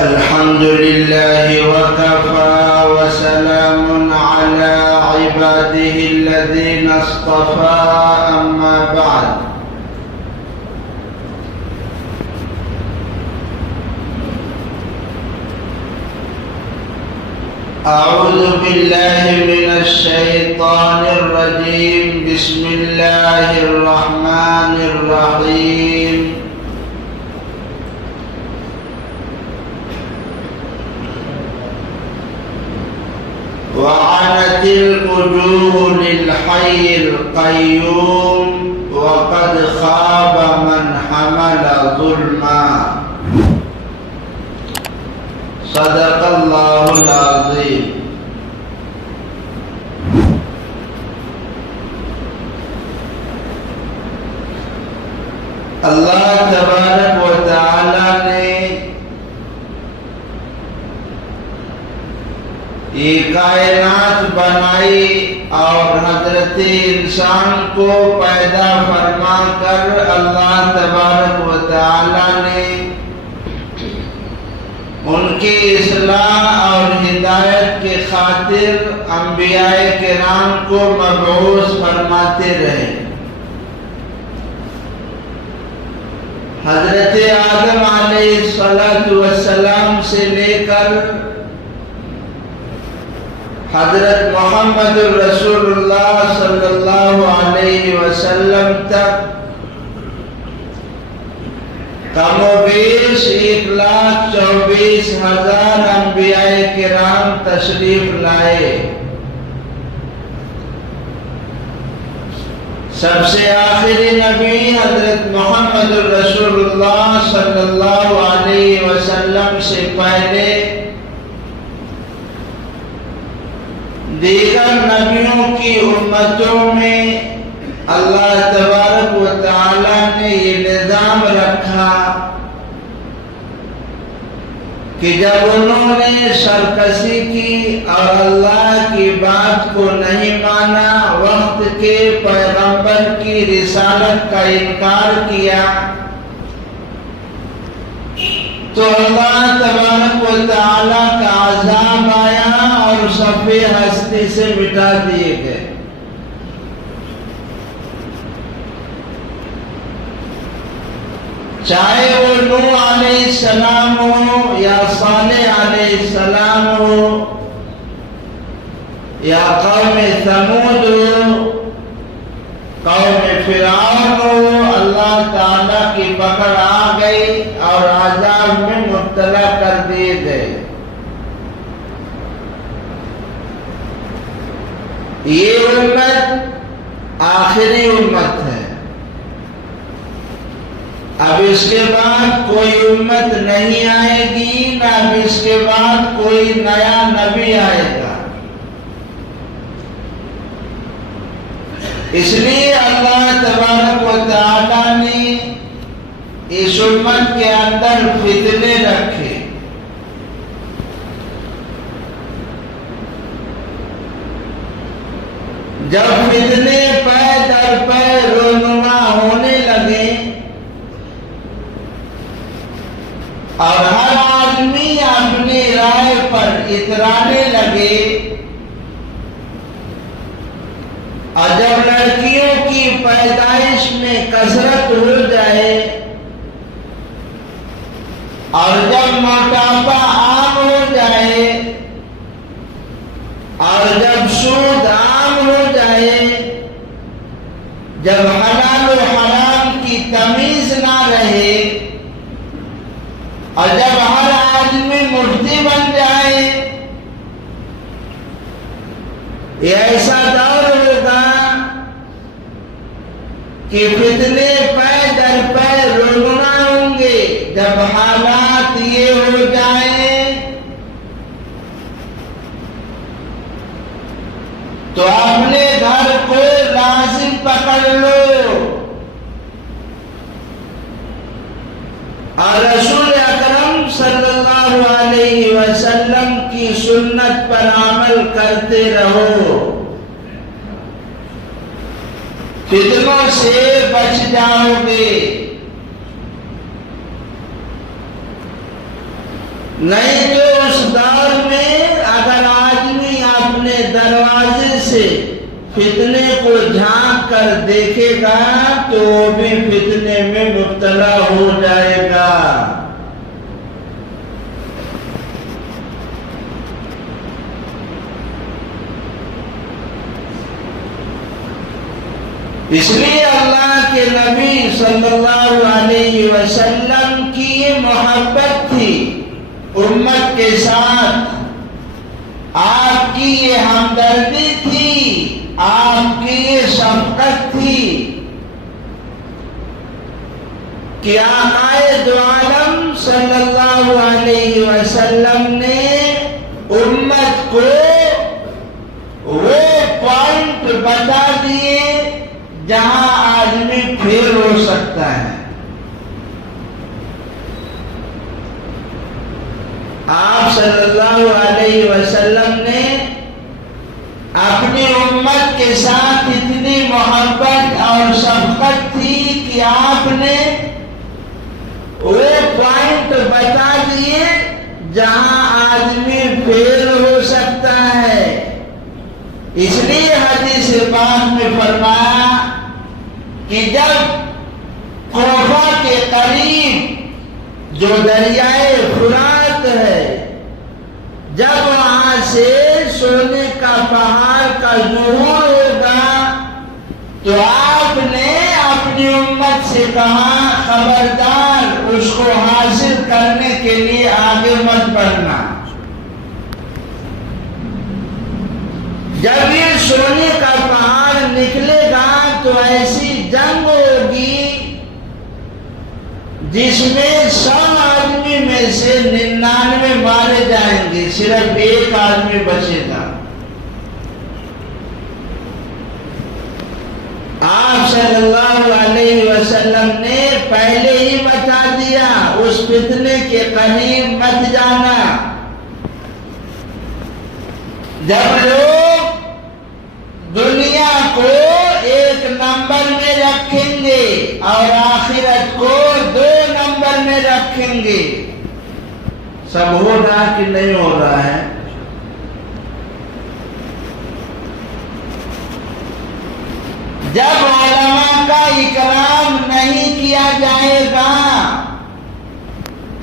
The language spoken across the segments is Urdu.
الحمد لله وكفى وسلام على عباده الذين اصطفى أما بعد أعوذ بالله من الشيطان الرجيم بسم الله الرحمن الرحيم وعنت الوجوه للحي القيوم وقد خاب من حمل ظلما صدق الله العظيم. اللہ تبارک و تعالی نے یہ کائنات بنائی اور حضرت انسان کو پیدا فرما کر اللہ تبارک و تعالی نے ان کی اصلاح اور ہدایت کی خاطر انبیاء کرام کو مبعوث فرماتے رہے. حضرت آدم علیہ السلام سے لے کر حضرت محمد رسول اللہ صلی اللہ علیہ وسلم تک کم و بیش 1,24,000 انبیاء کرام تشریف لائے. سب سے آخری نبی حضرت محمد رسول اللہ صلی اللہ علیہ وسلم سے پہلے دیگر نبیوں کی امتوں میں اللہ تبارک و تعالی نے یہ نظام رکھا کہ جب انہوں نے سرکشی کی اور اللہ کی بات کو نہیں مانا، وقت کے پیغمبر کی رسالت کا انکار کیا، تو اللہ تبارک و تعالی کا عذاب آیا اور صفحے ہستی سے مٹا دیے گئے. چاہے وہ نوح علیہ السلام ہو یا صالح علیہ السلام ہو یا قوم ثمود ہو، قوم فرعون ہو، اللہ تعالیٰ کی پکڑ آ گئی اور عذاب میں مبتلا کر دیے گئے. یہ امت آخری امت ہے. اب اس کے بعد کوئی امت نہیں آئے گی، نہ اب اس کے بعد کوئی نیا نبی آئے گا. اس لیے اللہ تبارک و تعالی نے اس امت کے اندر فتنے رکھے. جب فتنے پے در پے رونما ہونے لگے اور ہر آدمی اپنی رائے پر اترانے لگے، اور جب لڑکیوں کی پیدائش میں کثرت ہو جائے اور جب موٹاپا عام ہو جائے اور جب سود عام ہو جائے، جب حلال و حرام کی تمیز نہ رہے اور جب ہر آدمی مفتی بن جائے، یہ ایسا دور ہوگا کہ فتنے پے در پے رونما ہوں گے. جب حالات یہ ہو جائیں تو اپنے گھر کو لازم پکڑ لو اور رسول اکرم صلی اللہ علیہ وسلم کی سنت پر عمل کرتے رہو. فتنوں سے بچ جاؤ گے. نہیں تو اس دور میں اگر آدمی اپنے دروازے سے فتنے کو جھانک کر دیکھے گا تو وہ بھی فتنے میں مبتلا ہو جائے گا۔ اس لیے اللہ کے نبی صلی اللہ علیہ وسلم کی یہ محبت تھی امت کے ساتھ، آپ کی یہ ہمدردی تھی، آپ کی یہ شفقت تھی کہ آقائے دو عالم صلی اللہ علیہ وسلم نے امت کو وہ پوائنٹ بتا دیے جہاں آدمی پھیر ہو سکتا ہے۔ آپ صلی اللہ علیہ وسلم نے اپنی امت کے ساتھ اتنی محبت اور شفقت تھی کہ آپ نے وہ پوائنٹ بتا دیے جہاں آدمی فیل ہو سکتا ہے۔ اس لیے حدیث پاک میں فرمایا کہ جب کوفہ کے قریب جو دریائے فرات ہے، جب وہاں سے سونے کا پہاڑ کا ظہور ہوگا تو آپ نے اپنی امت سے کہا خبردار اس کو حاصل کرنے کے لیے آگے مت بڑھنا۔ جب یہ سونے کا پہاڑ نکلے گا تو ایسی جنگ ہوگی جس میں 100 آدمی میں سے 99 مارے جائیں گے، صرف ایک آدمی بچے گا۔ آپ صلی اللہ علیہ وسلم نے پہلے ہی بتا دیا اس فتنے کے قریب مت جانا۔ جب لوگ دنیا کو 1 نمبر میں رکھیں گے اور آخرت کو 2 نمبر میں رکھیں گے، سب ہو رہا کہ نہیں ہو رہا ہے؟ جب علماء کا اکرام نہیں کیا جائے گا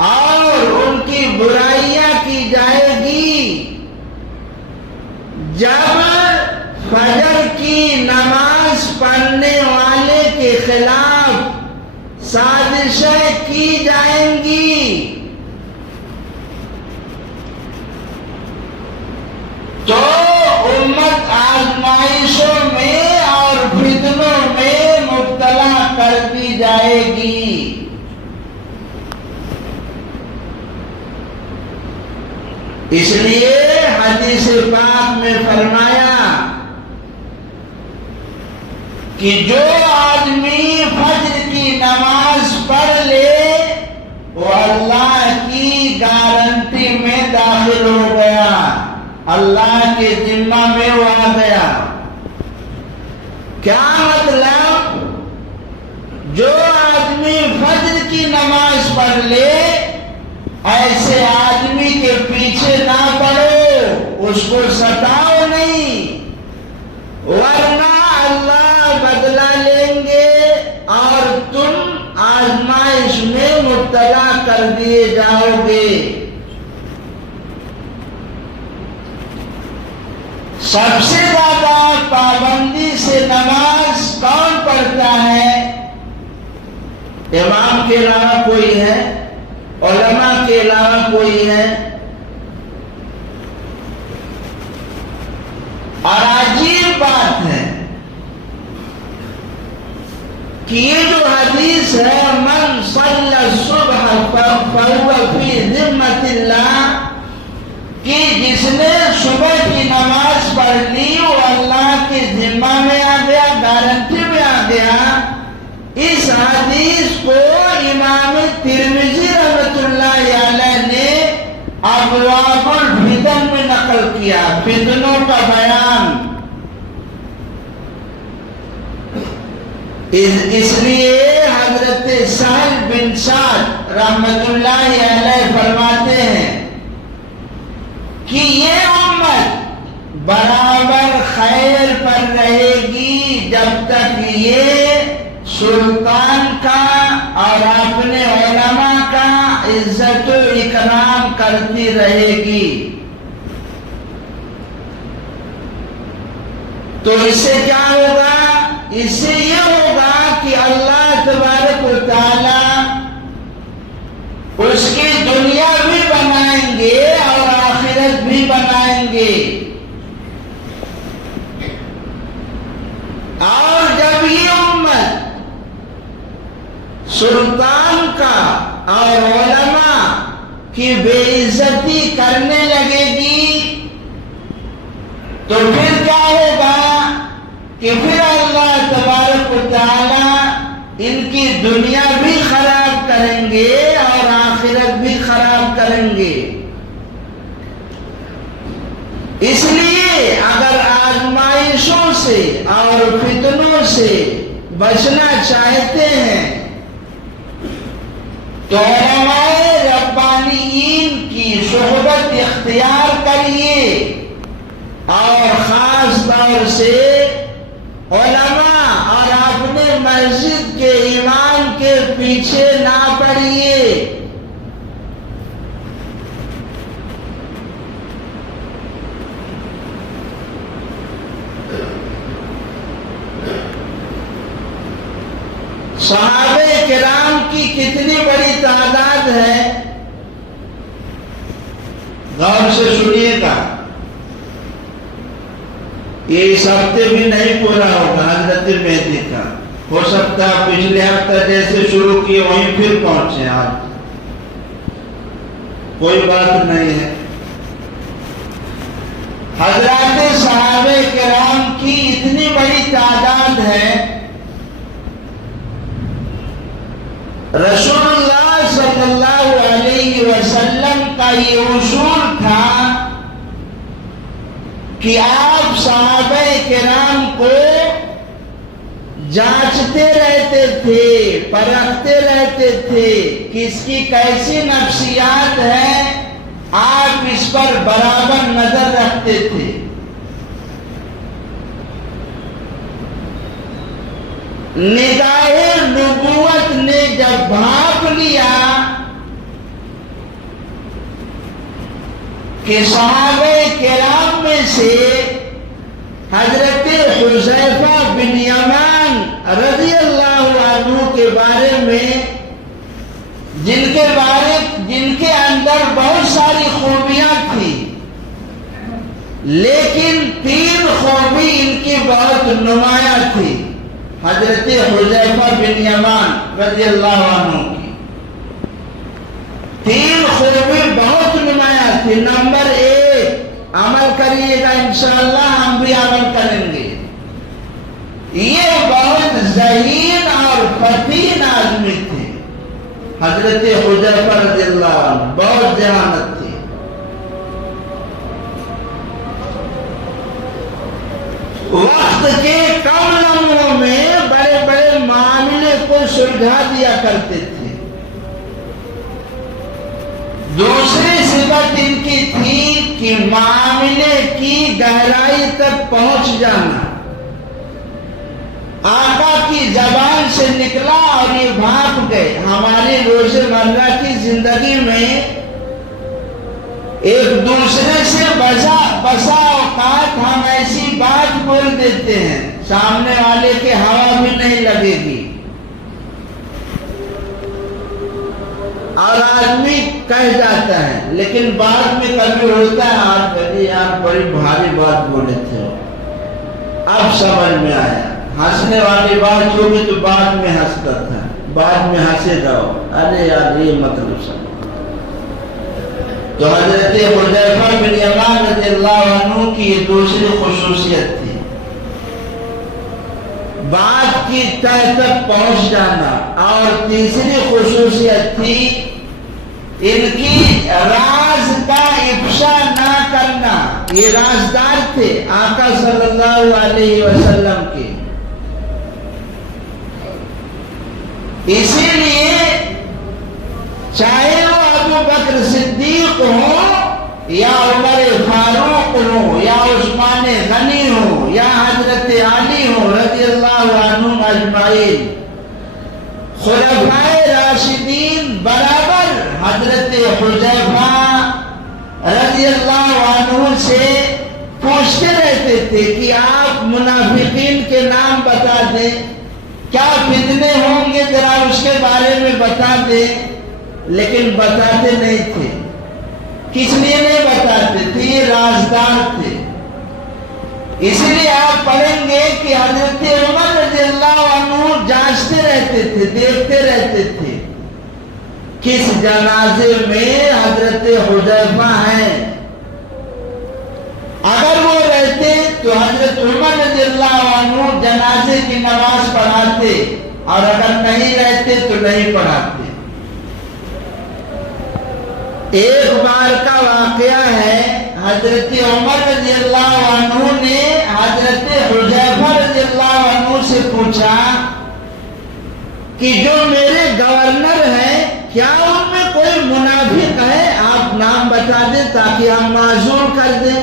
اور ان کی برائیاں کی جائے گی، جب فجر کی نماز پڑھنے والے کے خلاف سازشیں کی جائیں گی، تو امت آزمائشوں میں اور فتنوں میں مبتلا کر دی جائے گی۔ اس لیے حدیث پاک میں فرمایا کہ جو آدمی فجر کی نماز پڑھ لے وہ اللہ کی گارنٹی میں داخل ہو گیا، اللہ کے ذمہ میں وہ آ گیا۔ کیا مطلب؟ جو آدمی فجر کی نماز پڑھ لے ایسے آدمی کے پیچھے نہ پڑو، اس کو ستاؤ نہیں، ورنہ اللہ بدلہ لیں گے اور تم آزمائش میں مبتلا کر دیے جاؤ گے۔ سب سے زیادہ پابندی سے نماز کون پڑھتا ہے؟ امام کے علاوہ کوئی ہے؟ علماء کے علاوہ کوئی ہے؟ اور عجیب بات ہے کہ یہ جو حدیث ہے من صلی الصبح فهو فی ذمۃ اللہ، کہ جس نے صبح کی نماز پڑھ لی وہ اللہ کے ذمہ میں آ گیا، گارنٹی میں آ گیا۔ اس حدیث کو امام ترمذی رحمۃ اللہ علیہ نے ابواب الفتن میں نقل کیا، فتنوں کا بیان۔ اس لیے حضرت سہل بن سعد رحمۃ اللہ علیہ فرماتے ہیں کہ یہ امت برابر خیر پر رہے گی جب تک یہ سلطان کا اور اپنے علماء کا عزت و اکرام کرتی رہے گی۔ تو اس سے کیا ہوگا؟ اس سے یہ ہوگا کہ اللہ تبارک و تعالی اس کی دنیا بھی بنائیں گے اور آخرت بھی بنائیں گے۔ اور جب یہ امت سلطان کا اور علماء کی بے عزتی کرنے لگے گی تو پھر کیا ہوگا کہ پھر اللہ تبارک و تعالی ان کی دنیا بھی خراب کریں گے اور آخرت بھی خراب کریں گے۔ اس لیے اگر آزمائشوں سے اور فتنوں سے بچنا چاہتے ہیں تو علماء ربانیین کی صحبت اختیار کریے، اور خاص طور سے علماء اور اپنے مسجد کے امام کے پیچھے نہ پڑیے۔ صحابہ کرام کی کتنی بڑی تعداد ہے، غور سے سنیے گا، یہ اس ہفتے بھی نہیں پورا ہوگا حضرت مہدی کا، ہو سکتا ہے پچھلے ہفتہ جیسے شروع کیے وہیں پھر پہنچے، آج کوئی بات نہیں ہے۔ حضرات صحابہ کرام کی اتنی بڑی تعداد ہے، رسول اللہ صلی اللہ علیہ وسلم کا یہ اصول تھا کہ آپ صحابہ کرام کو جانچتے رہتے تھے، پرکھتے رہتے تھے، کس کی کیسی نفسیات ہے، آپ اس پر برابر نظر رکھتے تھے۔ نگاہ نبوت نے جب بھانپ لیا کہ صحابہ کرام میں سے حضرت حذیفہ بن یمان رضی اللہ عنہ کے بارے میں جن کے اندر بہت ساری خوبیاں تھی، لیکن 3 خوبی ان کی بہت نمایاں تھی، حضرت حذیفہ بن یمان رضی اللہ عنہ کی 3 خوبی بہت نمایاں تھی۔ نمبر 1، عمل کریے گا انشاءاللہ، ہم بھی عمل کریں گے، یہ بہت ذہین اور فطین آدمی تھے حضرت حذیفہ رضی اللہ عنہ، بہت ذہانت تھی۔ وقت کے کم لمحوں میں بڑے بڑے معاملے کو سلجھا دیا کرتے تھے۔ دوسری صفت ان کی تھی کہ معاملے کی گہرائی تک پہنچ جانا۔ آقا کی زبان سے نکلا اور یہ بھاپ گئے۔ ہماری روزمرہ کی زندگی میں ایک دوسرے سے بسا اوقات ہم ایسی بات بول دیتے ہیں، سامنے والے کے ہوا بھی نہیں لگے گی، اور آدمی کہہ جاتا ہے، لیکن بعد میں کبھی ہوتا ہے آج بھائی یار بڑی بھاری بات بولے تھے، اب سمجھ میں آیا، ہنسنے والی بات ہوگی تو بعد میں ہنستا تھا، بعد میں ہنسے جاؤ، ارے یار یہ مطلب سمجھ۔ تو حضرت حذیفہ بن یمان رضی اللہ عنہ کی یہ دوسری خصوصیت تھی، بات کی تہ تک پہنچ جانا، اور تیسری خصوصیت تھی ان کی راز کا افشا نہ کرنا۔ یہ رازدار تھے آقا صلی اللہ علیہ وسلم کے، اسی لیے چاہے وہ ابو بکر صدیق ہو یا عمر فاروق ہو یا عثمان غنی ہو یا حضرت علی ہو رضی اللہ عنہم اجمعین، خلفائے راشدین برابر حضرت حذیفہ رضی اللہ عنہ سے پوچھتے رہتے تھے کہ آپ منافقین کے نام بتا دیں، کیا فتنے ہوں گے ذرا اس کے بارے میں بتا دیں، لیکن بتاتے نہیں تھے۔ کس لیے نہیں بتاتے تھے؟ یہ رازدار تھے۔ اس لیے آپ پڑھیں گے کہ حضرت عمر رضی اللہ عنہ جانچتے رہتے تھے، دیکھتے رہتے تھے کس جنازے میں حضرت حذیفہ ہیں۔ اگر وہ رہتے تو حضرت عمر رضی اللہ عنہ جنازے کی نماز پڑھاتے، اور اگر نہیں رہتے تو نہیں پڑھاتے۔ ایک بار کا واقعہ ہے، حضرت عمر رضی اللہ عنہ نے حضرت حذیفہ رضی اللہ عنہ سے پوچھا کہ جو میرے گورنر ہیں کیا ان میں کوئی منافق ہے؟ آپ نام بتا دیں تاکہ ہم معذور کر دیں۔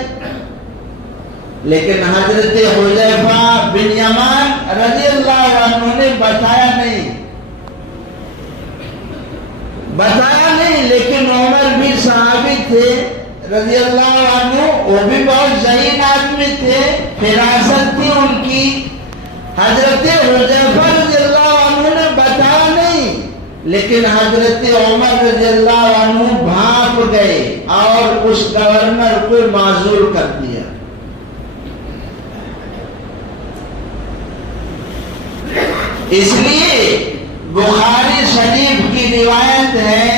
لیکن حضرت حذیفہ بن یمان رضی اللہ عنہ نے بتایا نہیں، لیکن عمر بھی صحابی تھے رضی اللہ عنہ، وہ بھی بہت ذہین آدمی تھے، فراست تھی ان کی۔ حضرت حذیفہ رضی اللہ عنہ نے بتایا نہیں، لیکن حضرت عمر رضی اللہ عنہ بھاپ گئے اور اس گورنر کو معذور کر دیا۔ اس لیے بخاری شریف کی روایت ہے،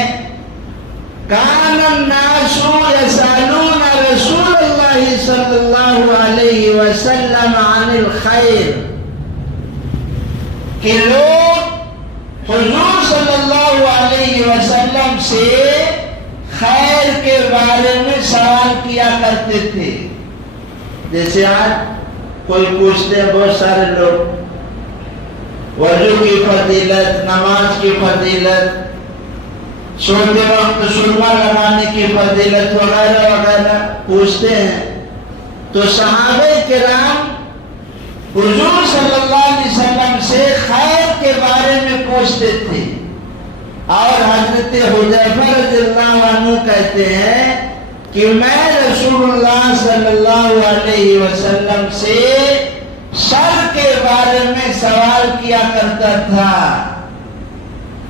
کان الناس یسألون رسول اللہ صلی اللہ علیہ وسلم عن الخیر، کہ لوگ حضور صلی اللہ علیہ وسلم سے خیر کے بارے میں سوال کیا کرتے تھے۔ جیسے آج کوئی پوچھتے ہیں بہت سارے لوگ وضو کی فضیلت، نماز کی فضیلت، سوتے وقت سرما لگانے کی فضیلت وغیرہ وغیرہ پوچھتے ہیں۔ تو صحابہ کرام حضور صلی اللہ علیہ وسلم سے خیر کے بارے میں پوچھتے تھے، اور حضرت حذیفہ رضی اللہ عنہ کہتے ہیں کہ میں رسول اللہ صلی اللہ علیہ وسلم سے شر کے بارے میں سوال کیا کرتا تھا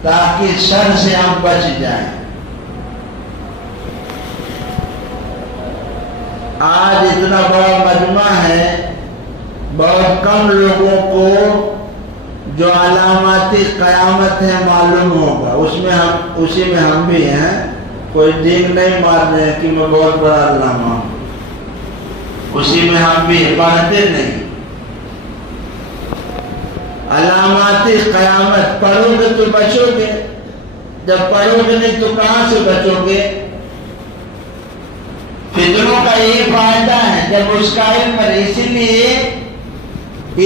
تاکہ شر سے ہم بچ جائیں۔ آج اتنا بڑا مجمع ہے، بہت کم لوگوں کو جو علاماتی قیامت ہے معلوم ہوگا، اسی میں ہم بھی ہیں۔ کوئی دین نہیں مان رہے کہ میں بہت بڑا علامہ ہوں، اسی میں ہم بھی پڑھتے نہیں۔ علاماتی قیامت پڑھو گے تو بچو گے، جب پڑھو گے نہیں تو کہاں سے بچو گے؟ فتنوں کا یہ فائدہ ہے جب اس کا علم ہے۔ اسی لیے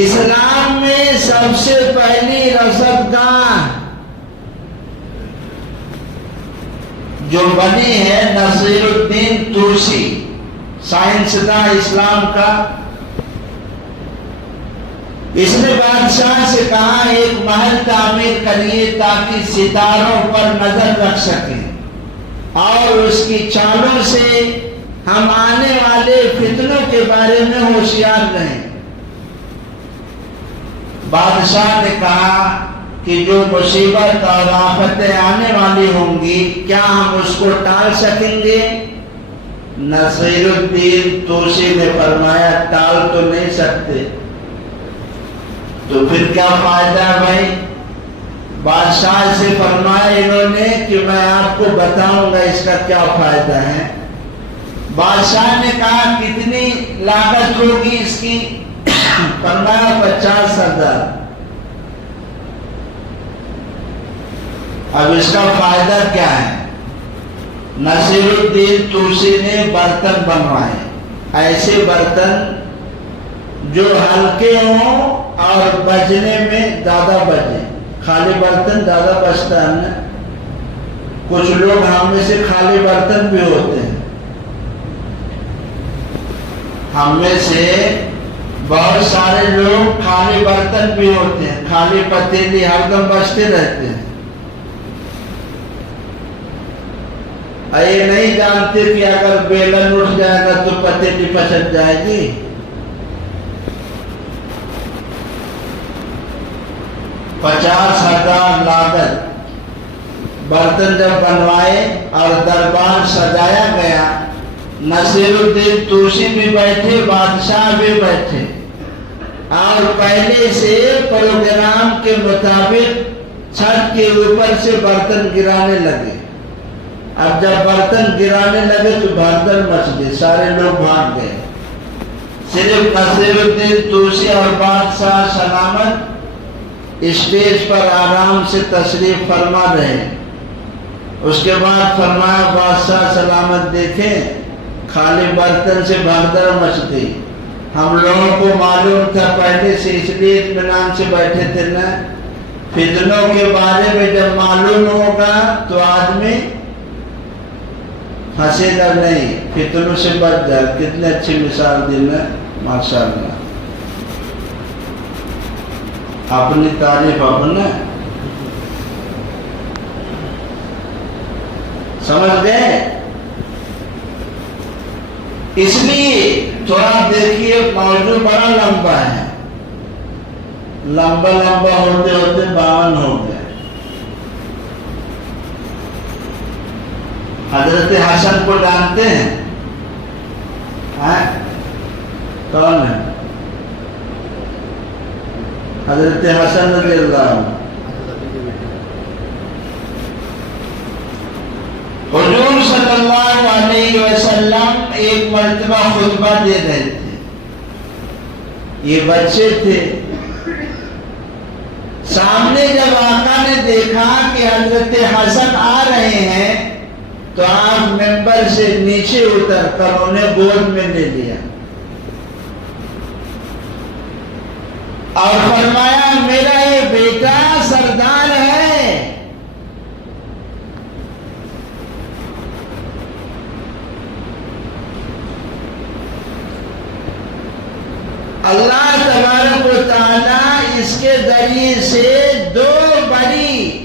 اسلام میں سب سے پہلی رصدگاہ جو بنی ہے نصیر الدین توسی، سائنسداں اسلام کا، اس نے بادشاہ سے کہا ایک محل تعمیر کریے تاکہ ستاروں پر نظر رکھ سکیں اور اس کی چالوں سے ہم آنے والے فتنوں کے بارے میں ہوشیار رہیں۔ بادشاہ نے کہا کہ جو مصیبت اور آفتیں آنے والی ہوں گی کیا ہم اس کو ٹال سکیں گے؟ نصیر الدین توسی نے فرمایا ٹال تو نہیں سکتے۔ تو پھر کیا فائدہ ہے بھائی؟ بادشاہ سے فرمایا انہوں نے کہ میں آپ کو بتاؤں گا اس کا کیا فائدہ ہے۔ بادشاہ نے کہا کتنی لاگت ہوگی اس کی؟ فرمایا 50,000۔ اب اس کا فائدہ کیا ہے؟ نصیر الدین توسی نے برتن بنوائے، ایسے برتن جو ہلکے ہوں اور بجنے میں زیادہ بجے۔ خالی برتن زیادہ بجتا ہے نا، کچھ لوگ ہم میں سے خالی برتن بھی ہوتے ہیں، ہم میں سے بہت سارے لوگ خالی برتن بھی ہوتے ہیں، خالی پتیلی ہر دم بجتے رہتے ہیں، یہ نہیں جانتے کہ اگر بیلن اٹھ جائے گا تو پتیلی پچک جائے گی۔ 50,000 لاگت برتن جب بنوائے اور دربار سجایا گیا، نصیر الدین توسی بھی بیٹھے، بادشاہ بھی بیٹھے، اور پہلے سے پروگرام کے مطابق چھت کے اوپر سے برتن گرانے لگے۔ اب جب برتن گرانے لگے تو بھگدڑ مچ گئی، سارے لوگ بھاگ گئے، صرف نصیر الدین توسی اور بادشاہ سلامت اسٹیج پر آرام سے تشریف فرما رہے۔ اس کے بعد فرمایا بادشاہ سلامت دیکھیں خالی برتن سے بھگدڑ مچ گئی، ہم لوگوں کو معلوم تھا پہلے سے، اس لیے اطمینان سے بیٹھے تھے نا، فتنوں کے بارے میں جب معلوم ہوگا تو آدمی ہنسے گا نہیں، فتنوں سے بچ جائے۔ کتنے اچھی مثال دی نا، ماشاءاللہ، اپنی تعریف اپنا سمجھ گئے۔ اس لیے تھوڑا دیکھیے، موضوع بڑا لمبا ہے، لمبا ہوتے ہوتے 52 ہو گئے۔ حضرت حسن کو جانتے ہیں؟ کون ہے حضرت حسن رضی اللہ عنہ؟ حضور صلی اللہ علیہ وسلم ایک مرتبہ خطبہ دے رہے تھے، یہ بچے تھے، سامنے جب آقا نے دیکھا کہ حضرت حسن آ رہے ہیں تو آپ ممبر سے نیچے اتر کر انہیں گود میں لے لیا اور فرمایا میرا یہ بیٹا سردار ہے۔ اللہ تبارک و تعالی اس کے ذریعے سے 2 بڑی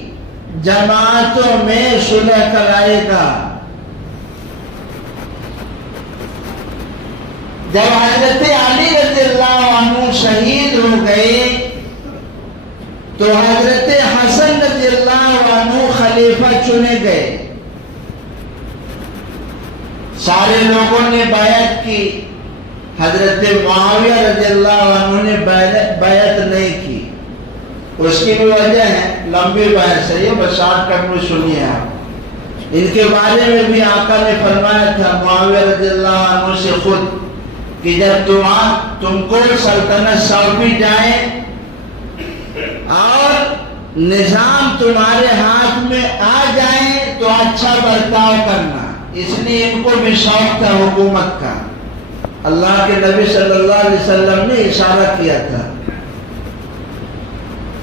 جماعتوں میں صلح کرائے گا۔ جب حضرت علی رضی اللہ عنہ شہید ہو گئے تو حضرت حسن رضی اللہ عنہ خلیفہ چنے گئے، سارے لوگوں نے بیعت کی، حضرت معاویہ رضی اللہ عنہ نے بیعت نہیں کی۔ اس کی بھی وجہ ہے، لمبی بحث ہے، بس شارٹ کٹ میں سنیے آپ۔ ان کے بارے میں بھی آقا نے فرمایا تھا معاویہ رضی اللہ عنہ سے خود کہ جب تم کو سلطنت سونپی جائے اور نظام تمہارے ہاتھ میں آ جائے تو اچھا برتاؤ کرنا، اس لیے ان کو بھی شوق تھا حکومت کا۔ اللہ کے نبی صلی اللہ علیہ وسلم نے اشارہ کیا تھا۔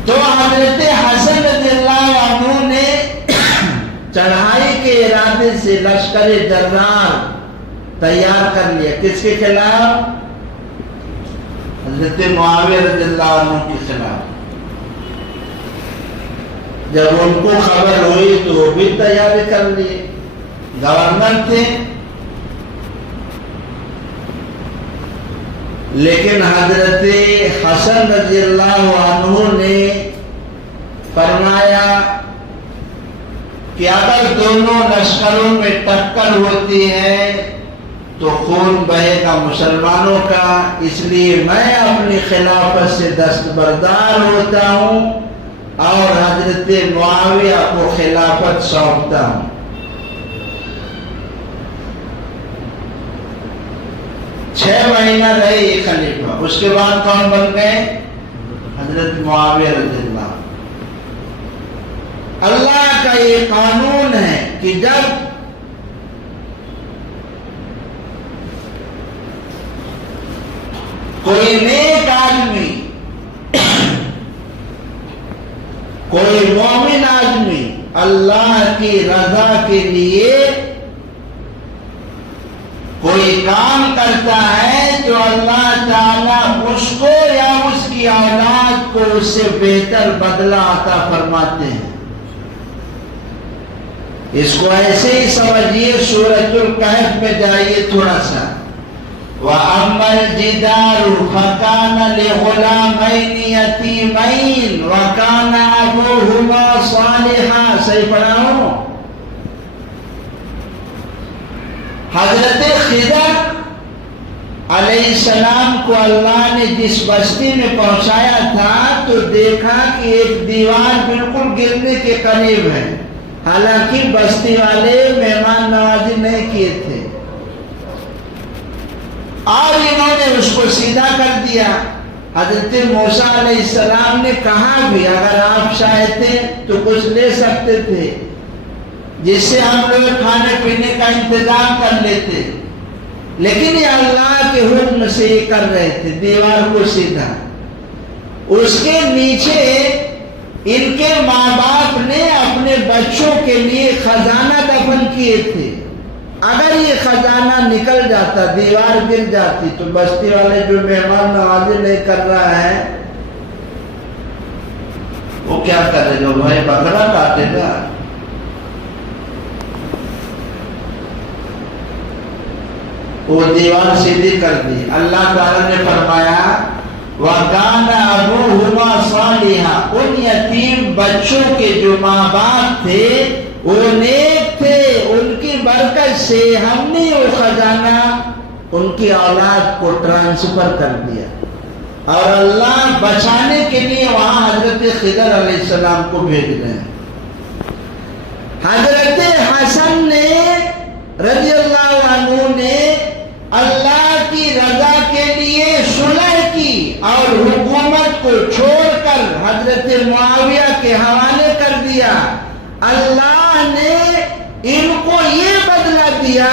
تو حضرت حسن رضی اللہ عنہ نے چڑھائی کے ارادے سے لشکر جرار تیار کر لیا، کس کے خلاف؟ حضرت معاویہ رضی اللہ عنہ کے خلاف۔ جب ان کو خبر ہوئی تو وہ بھی تیاری کر لیے، گورنر تھے، لیکن حضرت حسن رضی اللہ عنہ نے فرمایا کہ اگر دونوں لشکروں میں ٹکر ہوتی ہے تو خون بہے گا مسلمانوں کا، اس لیے میں اپنی خلافت سے دستبردار ہوتا ہوں اور حضرت معاویہ کو خلافت سونپتا ہوں۔ 6 مہینہ رہے یہ خلیفہ، اس کے بعد کون بن گئے؟ حضرت معاویہ رضی اللہ۔ اللہ کا یہ قانون ہے کہ جب کوئی نیک آدمی، کوئی مومن آدمی اللہ کی رضا کے لیے کوئی کام کرتا ہے تو اللہ تعالیٰ اس کو یا اس کی اولاد کو اس سے بہتر بدلہ عطا فرماتے ہیں. اس کو ایسے ہی سمجھیے. سورۃ الکہف میں جائیے تھوڑا سا. وَأَمَّا الْجِدَارُ فَكَانَ لِغُلَامَيْنِ يَتِيمَيْنِ وَكَانَ أَبُوهُمَا صَالِحًا. صحیح پڑھا ہوں؟ حضرت خضر علیہ السلام کو اللہ نے جس بستی میں پہنچایا تھا تو دیکھا کہ ایک دیوار بالکل گرنے کے قریب ہے. حالانکہ بستی والے مہمان نوازی نہیں کیے تھے اور انہوں نے اس کو سیدھا کر دیا. حضرت موسیٰ علیہ السلام نے کہا بھی اگر آپ چاہتے تو کچھ لے سکتے تھے جس سے ہم لوگ کھانے پینے کا انتظام کر لیتے، لیکن یہ اللہ کے حکم سے یہ کر رہے تھے دیوار کو سیدھا. اس کے نیچے ان کے ماں باپ نے اپنے بچوں کے لیے خزانہ دفن کیے تھے. اگر یہ خزانہ نکل جاتا، دیوار گر جاتی، تو بستی والے جو مہمان نوازی نہیں کر رہا ہے وہ کیا کرے گا؟ بھائی بکرا کاٹے گا. وہ دیوار سیدھی کر دی. اللہ تعالیٰ نے فرمایا وَكَانَ أَبُوهُمَا صَالِحًا. ان یتیم بچوں کے جو ماں باپ تھے وہ نیک تھے. ان کی برکت سے ہم نے وہ خزانہ ان کی اولاد کو ٹرانسفر کر دیا اور اللہ بچانے کے لیے وہاں حضرت خضر علیہ السلام کو بھیج رہے ہیں. حضرت حسن نے رضی اللہ عنہ نے اللہ کی رضا کے لیے صلح کی اور حکومت کو چھوڑ کر حضرت معاویہ کے حوالے کر دیا. اللہ نے ان کو یہ بدلہ دیا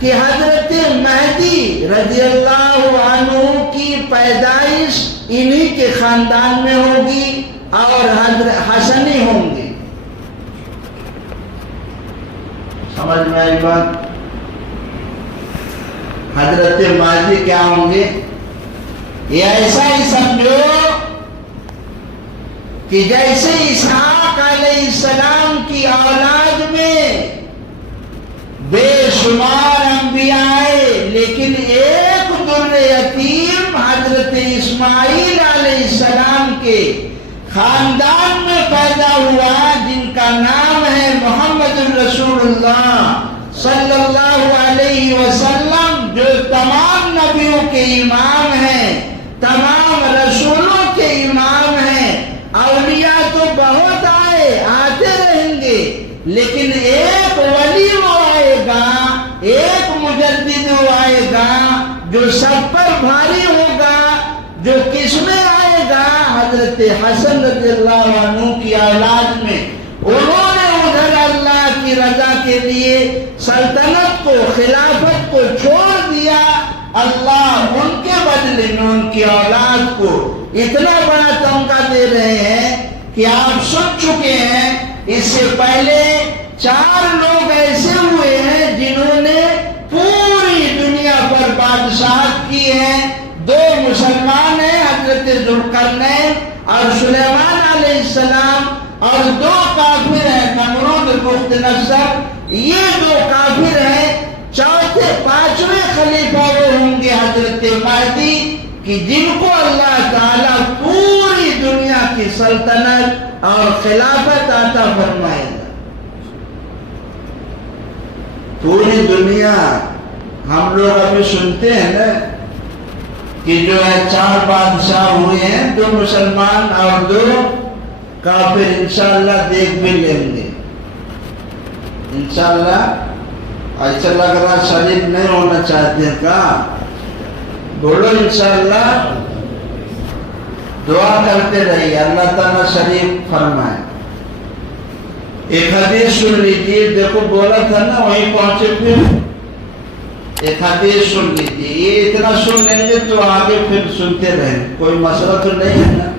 کہ حضرت مہدی رضی اللہ عنہ کی پیدائش انہی کے خاندان میں ہوگی اور حضرت حسنی ہوں گے. سمجھ میں آئی بات؟ حضرت مہدی کیا ہوں گے؟ یہ ایسا ہی سمجھو کہ جیسے اسحاق علیہ السلام کی اولاد میں بے شمار انبیاء آئے، لیکن ایک در یتیم حضرت اسماعیل علیہ السلام کے خاندان میں پیدا ہوا جن کا نام ہے محمد الرسول اللہ صلی اللہ علیہ وسلم، جو تمام نبیوں کے امام ہیں، تمام رسولوں کے امام ہیں. اولیاء تو بہت آتے رہیں گے، لیکن ایک ولی وہ آئے گا، ایک مجدد وہ آئے گا جو سب پر بھاری ہوگا. جو کس میں آئے گا؟ حضرت حسن رضی اللہ عنہ کی اولاد میں. انہوں نے ادھر اللہ کی رضا کے لیے سلطنت کو، خلافت کو چھوڑ دیا. اللہ ان کے بدلے میں ان کی اولاد کو اتنا بڑا تمغہ دے رہے ہیں کہ آپ سن چکے ہیں. اس سے پہلے 4 لوگ ایسے ہوئے ہیں جنہوں نے پوری دنیا پر بادشاہت کی ہے. 2 مسلمان ہیں، حضرت ذوالقرنین اور سلیمان علیہ السلام، اور 2 کافر ہیں، نمرود بخت نصر. یہ 2 کافر ہیں. چوتھے 5ویں خلیفہ وہ ہوں گے حضرت مہدی کہ جن کو اللہ تعالیٰ پوری دنیا کی سلطنت اور خلافت عطا فرمائے گا. پوری دنیا ہم لوگ ابھی سنتے ہیں نا کہ جو ہے 4 بادشاہ ہوئے ہیں، 2 مسلمان اور 2 کافر. انشاءاللہ دیکھ بھی لیں گے انشاءاللہ. ایسا لگ رہا شریک نہیں ہونا چاہتے ہیں کا؟ بولو انشاءاللہ. دعا کرتے رہیے اللہ تعالیٰ شریک فرمائے. ایک حدیث سن لیجیے. دیکھو بولا تھا نا وہیں پہنچے. پھر ایک حدیث سن لیجیے. یہ اتنا سن لیں گے تو آگے پھر سنتے رہیں. کوئی مسئلہ تو نہیں ہے نا.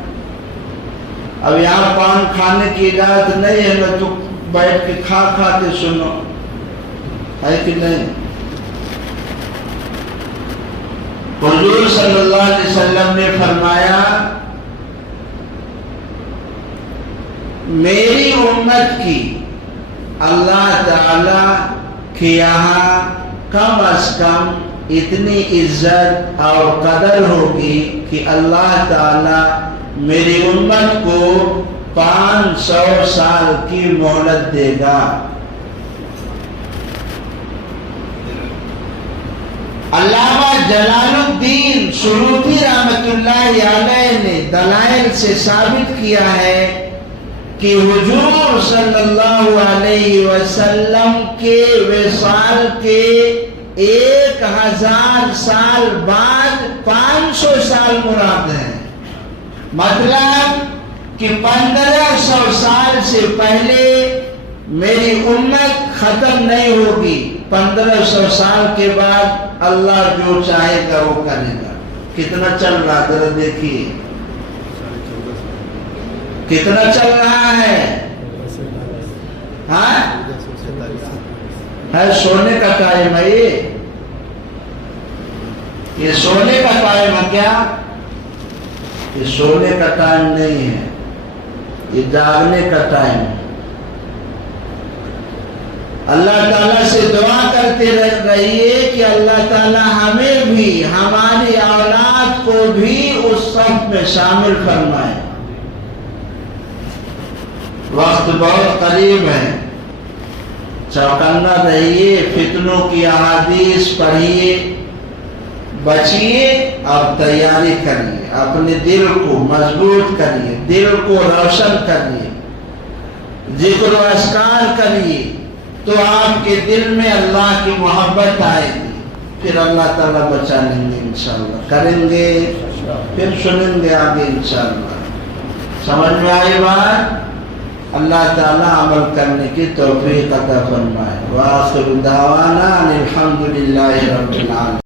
اب یہاں پان کھانے کی اجازت نہیں ہے نا، تو بیٹھ کے کھا کے سنو، ہے کہ نہیں؟ حضور صلی اللہ علیہ وسلم نے فرمایا میری امت کی اللہ تعالی کے یہاں کم از کم اتنی عزت اور قدر ہوگی کہ اللہ تعالی میری امت کو 500 سال کی مہلت دے گا۔ علامہ جلال الدین سیوطی رحمۃ اللہ علیہ نے دلائل سے ثابت کیا ہے کہ حضور صلی اللہ علیہ وسلم کے وصال کے 1000 سال بعد 500 سال مراد ہے، مطلب کہ 1500 سال سے پہلے میری امت ختم نہیں ہوگی، 1500 سال کے بعد اللہ جو چاہے گا وہ کرے گا۔ کتنا چل رہا ذرا دیکھیے، کتنا چل رہا ہے؟ ہاں ہے سونے کا ٹائم ہے، یہ سونے کا ٹائم ہے کیا؟ یہ سونے کا ٹائم نہیں ہے، یہ جاگنے کا ٹائم ہے۔ اللہ تعالیٰ سے دعا کرتے رہیے کہ اللہ تعالیٰ ہمیں بھی ہماری اولاد کو بھی اس صف میں شامل فرمائے۔ وقت بہت قریب ہے، چوکنا رہیے، فتنوں کی احادیث پڑھیے، بچیے اور تیاری کریے، اپنے دل کو مضبوط کریے، دل کو روشن کریے، ذکر و اذکار کریے، تو آپ کے دل میں اللہ کی محبت آئے گی، پھر اللہ تعالیٰ بچا لیں گے انشاءاللہ، کریں گے پھر سنیں گے آگے انشاءاللہ۔ سمجھ میں آئی بات؟ اللہ تعالیٰ عمل کرنے کی توفیق عطا فرمائے۔ وآخر دعوانا ان الحمد للہ رب العالمین۔